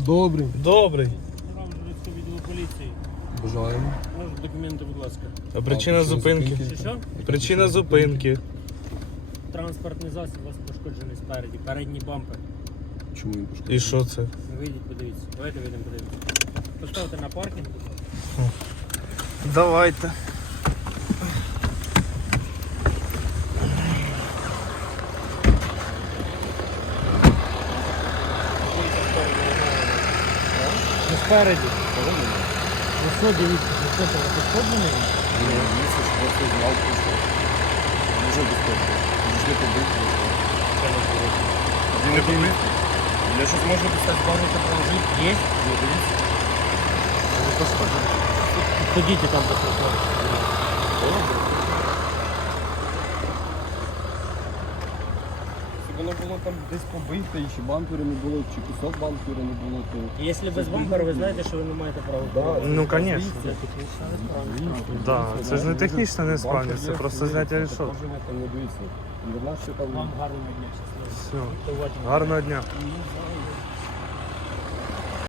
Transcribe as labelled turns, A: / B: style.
A: Добрий.
B: Добрий.
C: Журицького відділу поліції.
A: Бажаємо.
C: Можу документи, будь ласка.
B: А причина зупинки?
C: Що?
B: Причина зупинки.
C: Транспортний засіб у вас пошкоджений спереді. Передній бампер.
A: Чому він пошкодив?
B: І що це?
C: Вийдіть, подивіться. Давайте вийдемо, подивіться. Поставте на паркінг.
B: Давайте.
C: Не спереді. Ну що, дивіться, що це пошкоджений?
A: Дивіться, що просто знав, що дуже безпечно. Дуже побити. Не побити? Я щось можу достати багато положити.
C: Є?
A: Не дивіться. Не пошкоджено.
C: Ходіть там посмотрите.
A: Воно було там десь побите, і чи бампера не було, чи кусок бампера не було, то...
C: Якщо без бампера, ви знаєте, що ви не маєте права.
B: Ну, звісно.
C: Це технічна несправність.
B: Да, це ж не технічна несправність, це просто зняття рішок.
A: Там не дивіться. І вона ще там...
C: Вам гарного дня, щасливо.
B: Все.
C: Будьте уважні.
B: Гарного дня.
C: Ну,